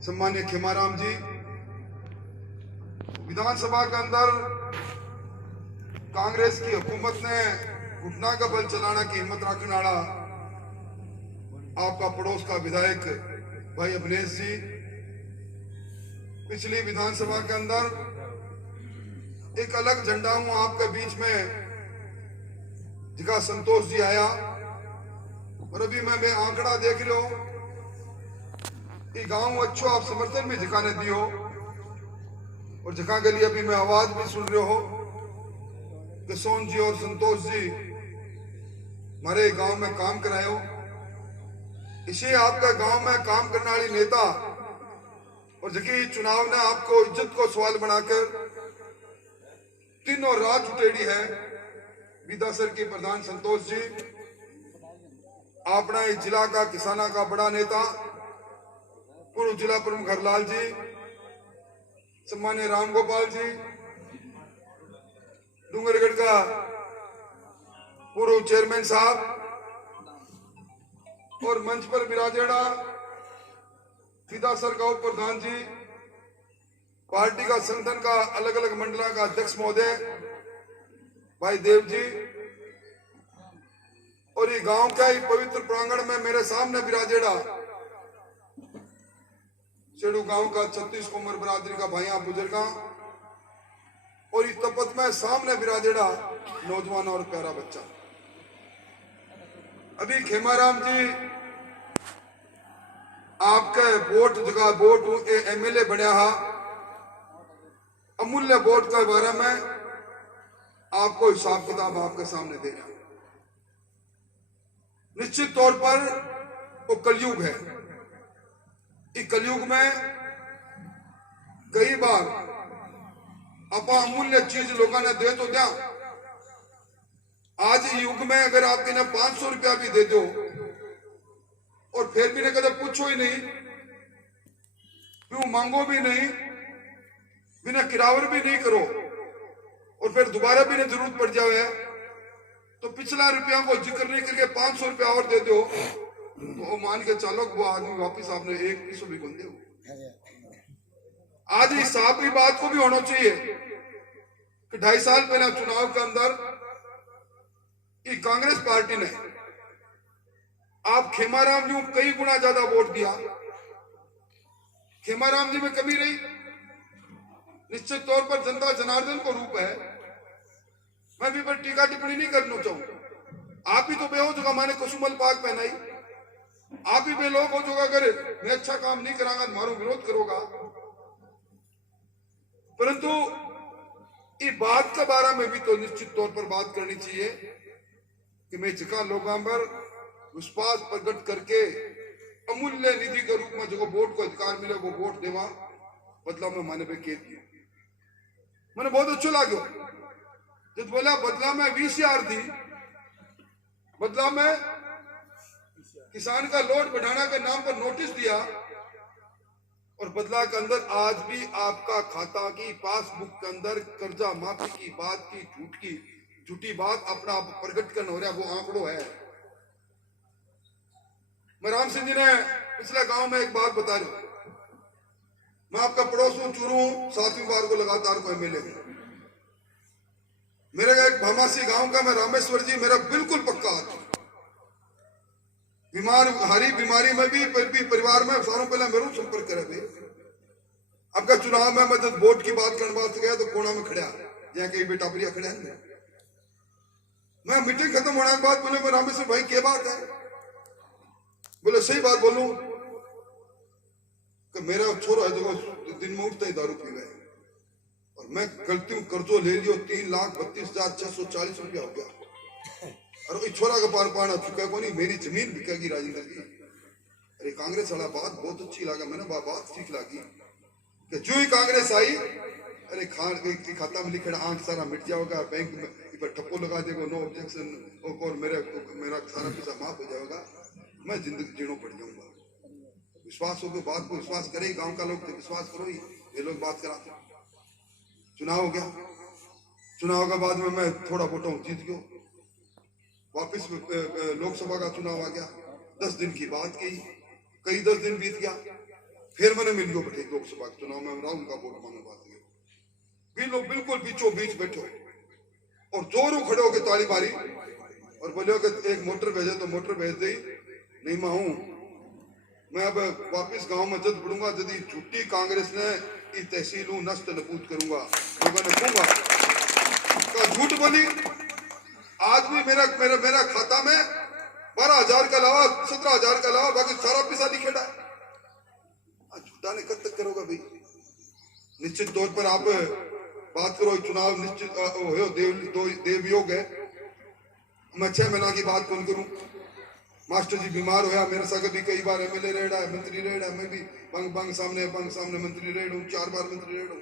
सम्मान्य खेमाराम जी, विधानसभा के अंदर कांग्रेस की हुकूमत ने घुटना का बल चलाना की हिम्मत रखने वाला आपका पड़ोस का विधायक भाई अभिनेश जी, पिछली विधानसभा के अंदर एक अलग झंडा हूं आपके बीच में जिका संतोष जी आया, और अभी मैं आंकड़ा देख रहे हो कि गांव अच्छो आप समर्थन भी झिकाने दियो, और झिका के लिए अभी मैं आवाज भी सुन रहे हो कि सोन जी और संतोष जी हमारे गांव में काम करायो। इसी आपका गांव में काम करने वाली नेता और जबकि चुनाव ने आपको इज्जत को सवाल बनाकर तीनों रात उठेड़ी है। विधासर की प्रधान संतोष जी, अपना इस जिला का किसाना का बड़ा नेता पूर्व जिला प्रमुख हरलाल जी, सम्मान्य राम गोपाल जी, डूंगरगढ़ का पूर्व चेयरमैन साहब, और मंच पर विराजेड़ा विधासर का उप प्रधान जी, पार्टी का संगठन का अलग अलग मंडला का अध्यक्ष महोदय भाई देव जी, और ये गांव का ही पवित्र प्रांगण में मेरे सामने विराजेड़ा सेडू गांव का 36 उम्र बरादरी का भाइया बुजुर्गा, और इस तपत में सामने विराजेड़ा नौजवान और प्यारा बच्चा। अभी खेमाराम जी आपके वोट जगह वोट एमएलए बनया हा, अमूल्य वोट के बारे में आपको हिसाब किताब आपके सामने दे रहा। निश्चित तौर पर वो कलयुग है। इस कलयुग में कई बार आप अमूल्य चीज लोगों ने दे तो दिया। आज युग में अगर आपके ने 500 रुपया भी दे दो और फिर भी ने कदम पूछो ही नहीं, क्यों मांगो भी नहीं, बिना किरावर भी नहीं करो, और फिर दोबारा भी ने जरूरत पड़ जाए तो पिछला रुपया को जिक्र नहीं करके 500 रुपया और दे दो, तो मान के चलो वो आदमी वापिस आपने एक पीसो भी गुंदे हो। आज इस साहब की बात को भी होना चाहिए कि 2.5 साल पहले चुनाव के अंदर कांग्रेस पार्टी ने आप खेमाराम जी को कई गुना ज्यादा वोट दिया। खेमाराम जी में कमी रही। निश्चित तौर पर जनता जनार्दन को रूप है, मैं भी पर टीका टिप्पणी नहीं करना चाहूं। आप ही तो बेहो जो मैंने कसुमल पाक पहनाई, आप ही बे लोग हो जो अगर मैं अच्छा काम नहीं करांगा मारो विरोध करोगा। परंतु इस बात के बारे में भी तो निश्चित तौर पर बात करनी चाहिए कि मैं जिका लोगों पर विश्वास प्रकट करके अमूल्य निधि के रूप में जो वोट को अधिकार मिले वो वोट देवा बदला में माने पे कह दिया। मैंने बहुत अच्छा लगा जब बोला बदला में 20,000 दी, बदला में किसान का लोड बढ़ाना के नाम पर नोटिस दिया, और बदला के अंदर आज भी आपका खाता की पासबुक के अंदर कर्जा माफी की बात की झूठी बात अपना आप प्रकट करना हो रहा, वो आंकड़ो है। मैं राम सिंह जी ने पिछले गांव में एक बात बता रहा हूं, मैं आपका पड़ोस हूं, चूरू 7वीं बार को लगातार को एमएलए हूं। मेरे एक भामासी गांव का मैं रामेश्वर जी मेरा बिल्कुल पक्का आदमी, बीमार हारी बीमारी में भी परिवार में सालों पहले मेरू संपर्क करे। आपका चुनाव में मैं जब वोट की बात करने वास्ते गया तो कोना में खड़ा जहाँ कई बेटा बरिया खड़े हैं। मैं मीटिंग खत्म होने के बाद बोले मैं रामेश्वर भाई क्या बात है? बोले सही बात बोलूं कि मेरा छोरा है जो दिन में उठता ही दारू पी गए, और मैं गलती हूँ कर्जो ले लियो 3,32,640 रुपया हो गया, और इस छोरा का पार पाना चुका को नहीं, मेरी जमीन बिकेगी राजेंद्र जी। अरे कांग्रेस वाला बात बहुत अच्छी लगा, मैंने बात ठीक लगी कि जो ही कांग्रेस आई, अरे खान के खाता में लिखा आंख सारा मिट जाएगा, बैंक में ठप्पो लगा देगा, नो ऑब्जेक्शन, और मेरा सारा पैसा माफ हो जाएगा, मैं जिंदगी जीणो पड़ जाऊंगा। विश्वास हो तो बात को विश्वास करे, गांव का लोग तो विश्वास करो ही, ये लोग बात कराते। चुनाव हो गया, चुनाव के बाद में मैं थोड़ा वोटों जीत गया, वापिस लोकसभा का चुनाव आ गया, 10 दिन की बात की, कई 10 दिन बीत गया, फिर मैंने मिल गयो बैठे लोकसभा के चुनाव में राहुल का वोट मांगने बात गए भी लोग बिल्कुल बीचों बीच बैठो और जोरों खड़े होकर ताली मारी और बोले कि एक मोटर भेजे तो मोटर भेज दी। नहीं मैं हूं, मैं अब वापिस गांव में जद पड़ूंगा यदि झूठी कांग्रेस ने इस तहसील नष्ट नबूद करूंगा, लोगों ने कहूंगा झूठ बोली। आज भी मेरा मेरा मेरा खाता में 12,000 के अलावा 17,000 के अलावा बाकी सारा पैसा निखेड़ा है। झूठा ने कब तक करोगा भाई? निश्चित तौर पर आप बात करो चुनाव निश्चित हो देवयोग है। मैं 6 महीना की बात कौन करूं? मास्टर जी बीमार होया, मेरे साथ भी कई बार एमएलए रेड़ा है, मंत्री रेड़ा है, मैं भी बंग सामने मंत्री रेड़ हूं, 4 बार मंत्री रेड़ हूं।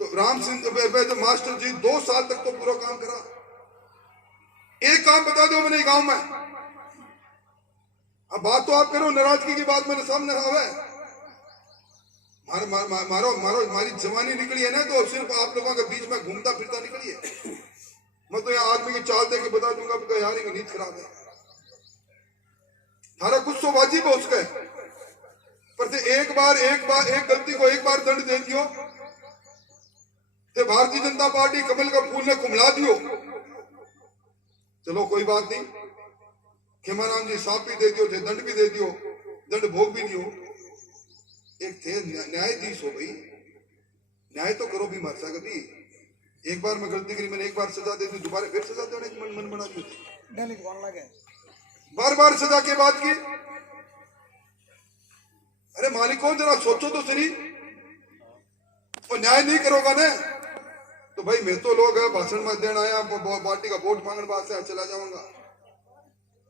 तो राम सिंह तो मास्टर जी 2 साल तक तो पूरा काम करा। एक काम बता दो मैंने गांव में, अब बात तो आप करो, नाराजगी की बात मेरे सामने आवे। हमारी जवानी निकली है ना तो सिर्फ आप लोगों के बीच में घूमता फिरता निकली है। मैं तो यहाँ आदमी की चाल देख के बता दूंगा तो यार ये नींद खराब है, थारा गुस्सो वाजिब है उसके पर एक गलती को एक बार दंड दे दियो तो भारतीय जनता पार्टी कमल का फूल ने कुमला दियो। चलो कोई बात नहीं, खेमाराम जी साफ भी दे दियो थे, दंड भी दे दियो, दंड भोग भी दियो। एक थे न्यायाधीश हो भाई, न्याय तो करो भी मारसा कभी। एक बार मैं गलती करी, मैंने एक बार सजा दे दी, दोबारा फिर सजा देने की मन बना दी, बार बार सजा के बाद की। अरे मालिकों जरा सोचो तो सही, और न्याय नहीं करोगा ना तो भाई मैं तो लोग है भाषण में देना आया, पार्टी का वोट मांगने बाद से चला जाऊंगा।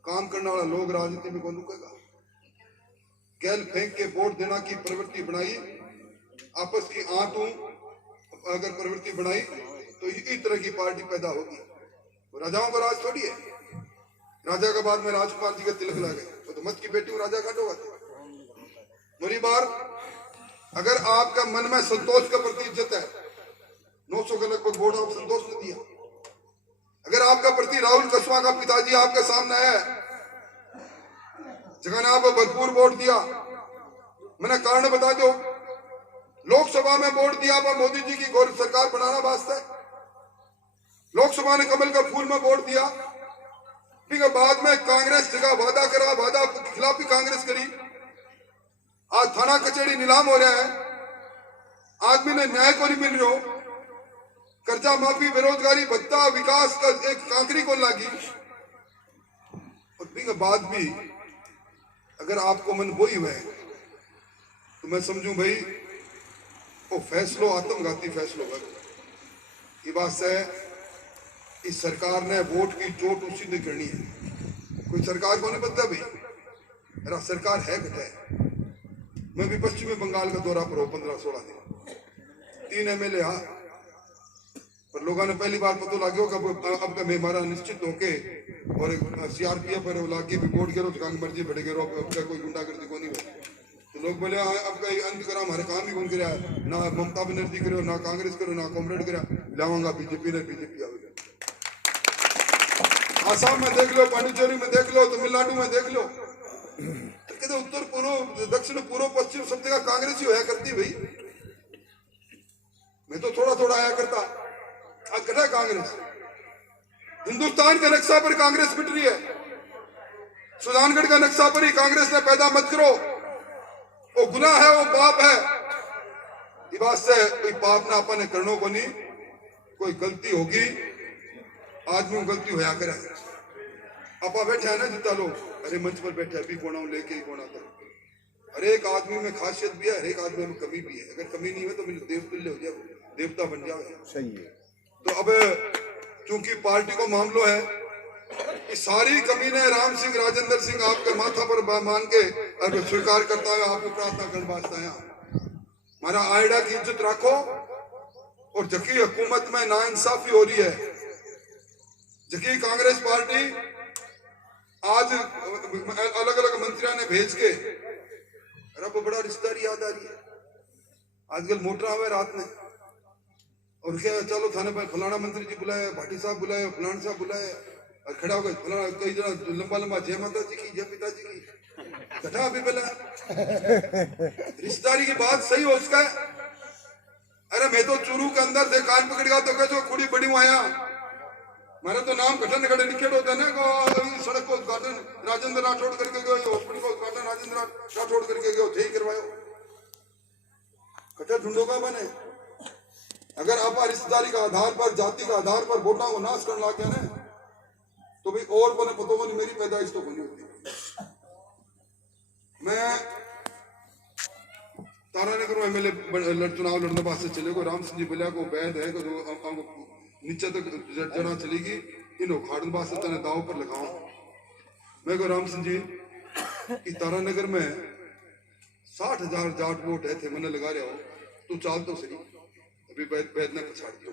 काम करने वाला लोग राजनीति में कौन रुकेगा? गैल फेंक के वोट देना की प्रवृत्ति बनाई, आपस की आंटू अगर प्रवृत्ति बनाई तो इस तरह की पार्टी पैदा होगी। राजाओं का राज थोड़ी है, राजा के बाद में राजकुमार जी का तिलक ला गए तो मत की बेटी राजा काटोगा। मेरी बार अगर आपका मन में संतोष का प्रति इज्जत है, 900 का लगभग वोट आप संतोष ने दिया। अगर आपका प्रति राहुल कस्वा का पिताजी आपके सामने है, जगह ने आप भरपूर वोट दिया, मैंने कारण बता दो। लोकसभा में वोट दिया आप मोदी जी की गौर सरकार बनाना वास्ते, लोकसभा ने कमल का फूल में वोट दिया, फिर बाद में कांग्रेस जगह वादा करा, वादा के खिलाफ भी कांग्रेस करी। आज थाना कचहरी नीलाम हो रहा है, आदमी ने न्याय को नहीं मिल रहा, कर्जा माफी, बेरोजगारी भत्ता, विकास का एक कांकरी को लगी। और फिर बाद भी अगर आपको मन वही हुआ तो मैं समझूं भाई वो फैसलो आत्मघाती फैसलो है। ये बात से इस सरकार ने वोट की चोट उसी ने करनी है, कोई सरकार को नहीं पता भाई, मेरा सरकार है घटा है। मैं भी पश्चिमी बंगाल का दौरा पर हूं 15-16 दिन, 3 एमएलए हाँ, पर लोगों ने पहली बार पता लगे अब का हमारा निश्चित होके और सीआरपीएफ पर लाके भी वोट गिरो तो मर्जी बढ़े गिरो, अब का कोई गुंडागर्दी को नहीं हो। तो लोग बोले अब का अंत करा, हमारे काम ही कौन करा, ना ममता बनर्जी करो, ना कांग्रेस करो, ना कॉमरेड करा, लाऊंगा बीजेपी ने, बीजेपी आवेगा। आसाम में देख लो, पांडिचेरी में देख लो, तमिलनाडु में देख लो, कहते उत्तर पूर्व दक्षिण पूर्व पश्चिम सब जगह कांग्रेस ही होया करती भाई। मैं तो थोड़ा थोड़ा आया करता, आज घटा कांग्रेस। हिंदुस्तान के नक्शा पर कांग्रेस मिट रही है, सुजानगढ़ का नक्शा पर ही कांग्रेस ने पैदा मत करो, वो गुनाह है, वो पाप है। ये बात से कोई पाप ना अपन करनो को नहीं, कोई गलती होगी आदमी गलती होया करे। आपा बैठे है ना जितना लोग, अरे मंच पर बैठे अभी कोना लेके ही कोना था। हर एक आदमी में खासियत भी है, हर एक आदमी में कमी भी है। अगर कमी नहीं है तो मेरे देवतुल्य हो जाए, देवता बन जाए। सही है। तो अब चूंकि पार्टी को मामलो है, इस सारी कमी ने राम सिंह राजेंद्र सिंह आपके माथा पर मान के अब स्वीकार करता है, आपको प्रार्थना कर बाजता है, हमारा आयडा की इज्जत रखो। और जबकि हुकूमत में नाइंसाफी हो रही है, जबकि कांग्रेस पार्टी आज अलग अलग मंत्रियों ने भेज के, रब बड़ा रिश्तेदारी याद आ रही है। आजकल मोटर आवे रात में और क्या चलो थाने पर फलाना मंत्री जी बुलाए, भाटी साहब बुलाए, फलाना साहब बुलाए, और खड़ा हो गए फलाना कई जना लंबा लंबा जय माता जी की जय पिताजी की कथा अभी पहले रिश्तेदारी की बात सही हो उसका। अरे मैं तो चूरू के अंदर से कान पकड़ गया तो कैसे कुड़ी बड़ी आया मेरा तो नाम घटन खड़े निकट होता है को सड़क को उद्घाटन राजेंद्र राठौड़ करके गयो हॉस्पिटल को उद्घाटन राजेंद्र राठौड़ करके गयो थे ही करवायो कटा ढूंढो का बने। अगर आप रिश्तेदारी का आधार पर जाति का आधार पर वोटा को नाश करने लग गया ना तो भाई और बने पतो बनी मेरी पैदाइश तो बनी होती। मैं तारानगर में एमएलए चुनाव लड़ने वास्ते चले गो राम सिंह जी बलिया को बैद है नीचे तक जड़ा चलेगी इन उखाड़न वास्ते तने दाव पर लगाओ। मैं को राम सिंह जी कि तारानगर में 60,000 जाट वोट है थे मैंने लगा रहा हो तू चाल तो सही अभी बैद ने पछाड़ दियो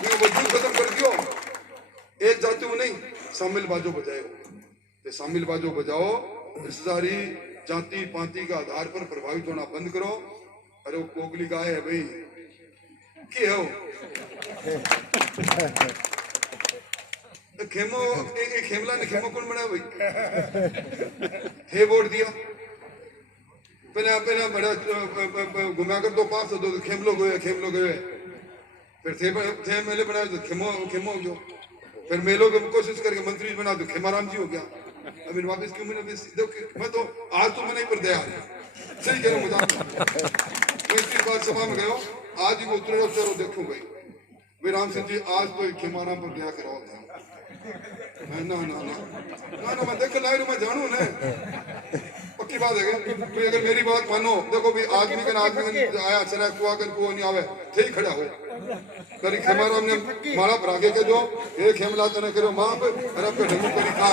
मैं वजूद खत्म कर दियो एक जाति में नहीं शामिल बाजो बजाए ते शामिल बाजो बजाओ रिश्तेदारी जाति पाति का आधार पर प्रभावित होना बंद करो। अरे वो कोगली गाय है भाई के हो खेमो एक खेमला ने खेमो कौन बनाया भाई थे वोट दिया पहले पहले बड़ा घुमा कर तो पास दो खेमलो गए फिर थे मेले बनाया तो खेमो खेमो जो फिर मेलों की कोशिश करके मंत्री बना दो खेमाराम जी हो गया। अभी वापस क्यों मैंने मैं तो आज तो मैंने पर दया सही कह रहा हूँ मजाक तो इसकी बात सभा में गयो आज ही वो उतरो चलो देखो भाई वे राम सिंह जी आज तो खेमाराम पर दया कराओ था ना ना ना ना ना मैं देख लाए मैं जानू ना पक्की बात है तो अगर मेरी बात मानो देखो भी आदमी का आया चला कुआ कर को नहीं आवे थे ही खड़ा हो करी खेमाराम ने माला भरागे के जो एक खेमला तने करो मां अरे पे ढंगू करी खा